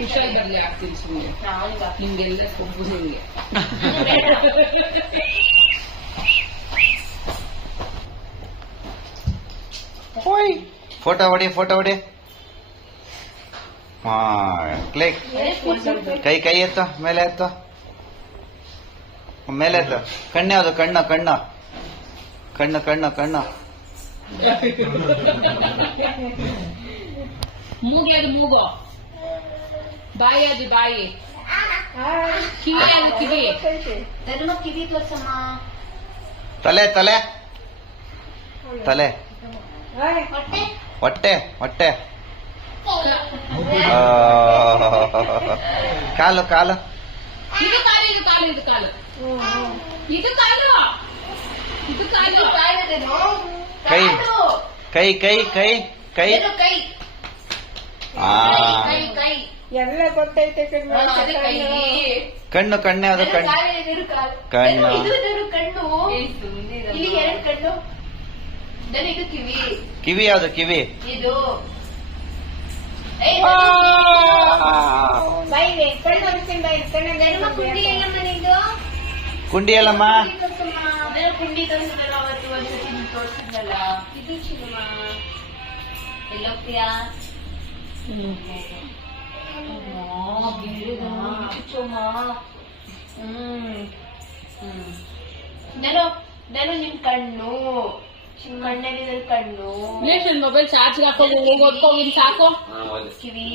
ಕುಶಲ್ ಬರ್ಲಿ ಆಗ್ತೀನಿ ಸುಮ್ಮನೆ ನಿಮ್ಗೆಲ್ಲ ಸೊಪ್ಪು ನಿಮ್ಗೆ ಫೋಟೋ ಹೊಡಿ ಹಾ ಕ್ಲಿಕ್ ಕೈ ಎತ್ತು ಮೇಲೆ ಎತ್ತು ಮೇಲೆ ಎತ್ತು ಕಣ್ಣು ಯಾವುದು ಕಣ್ಣು ಮೂಗಿ ಅದು ಮೂಗು ಬಾಯಿ ಅದು ಬಾಯಿ ಕಿವಿ ಅದು ಕಿವಿ ಧರ್ಮ ಕಿವಿ ತೋರ್ಸಮ್ಮ ತಲೆ ಹೊಟ್ಟೆ ಕಾಲು ಇದು ಕಾಲು ಇದು ಕಾಲು ಇದು ಕಾಲು ಇದು ಕಾಲು ಕೈ ಎಲ್ಲ ಗೊತ್ತೈತೆ ಕಣ್ಣು ಯಾವುದು ಕಣ್ಣು ಇಲ್ಲಿ ಎರಡು ಕಣ್ಣು ಇದು ಕಿವಿ ಕಿವಿ ಯಾವುದು ಕಿವಿ ಇದು ಕುಂಡಿ ಅಲ್ಲಮ್ಮ ಕುಂಡಿ ತಂದಿದ್ದಲ್ಲ ಅವತ್ತು ಒಂದ್ಸತಿ ತೋರಿಸಿದ್ನಲ್ಲ ಇದು ಚಿನ್ನಮ್ಮ ಎಲ್ಲೋ ಪ್ರಿಯಾ ನಾನು ನಿಮ್ ಕಣ್ಣು ಕಣ್ಣಲ್ಲಿ ಕಣ್ಣು ಮೊಬೈಲ್ ಚಾರ್ಜ್ ಹಾಕೊಂಡು ಓದ್ಕೋಗಿ ಸಾಕು ಕಿವಿ